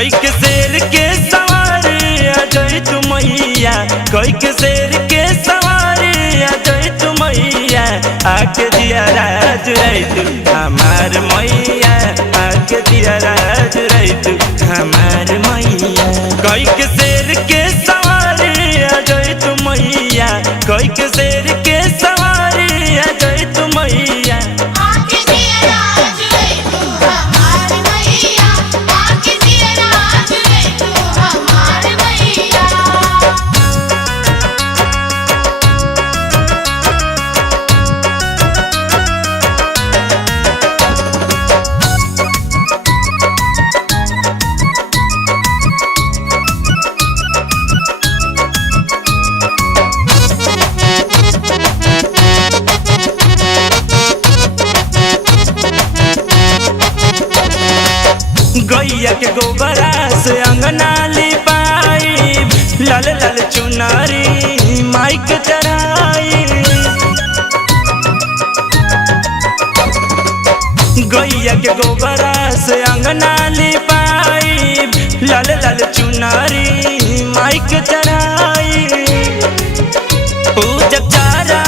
कई के शेर के सवारी अजय तू मैया, कई के शेर के सवारी अजय तू मैया, आके दिया राज रही तू हमार मैया, आके दिया राज रही तू हमार मैया। कई के शेर के सवारी अजय तू मैया, कई के शेर के सवारी अजय तू मैया, गैया के गोबरा से अंगना लिपाई, लाल लाल चुनारी माई के चढ़ाई। गैया के गोबरा से अंगना लिपाई, लाल लाल चुनारी माई के चढ़ाई। पूजब चारा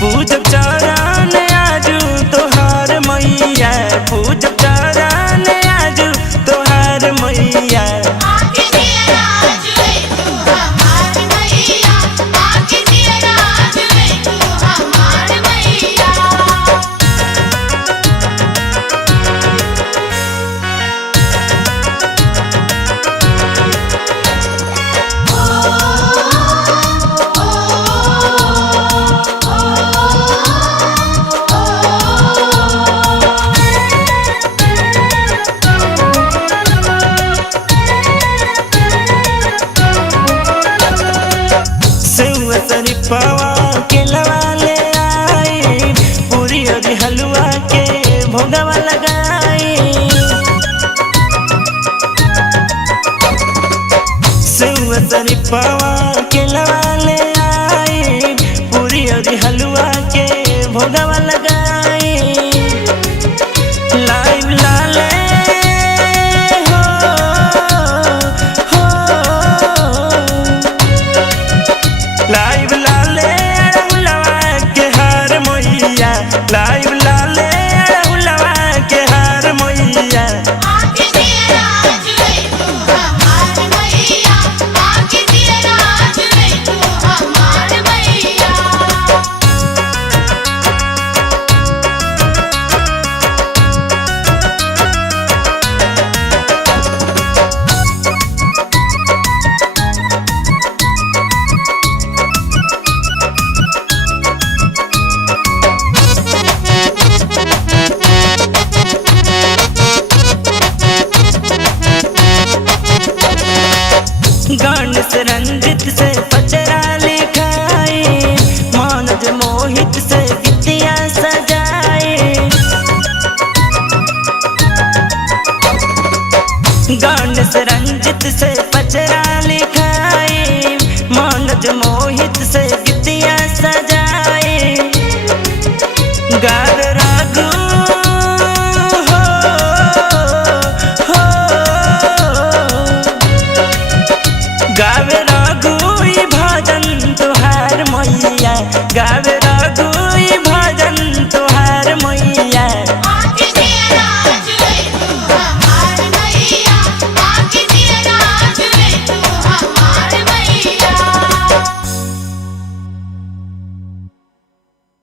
पूजब चरण आजू तोहार मैया, पूजब चरण आजू तोहार मैया। शरीफवा के लवाले आई, पूरी और हलवा के भोगवा लगाई। शरीफवा के लवाले आई, पूरी और हलवा के भोगवा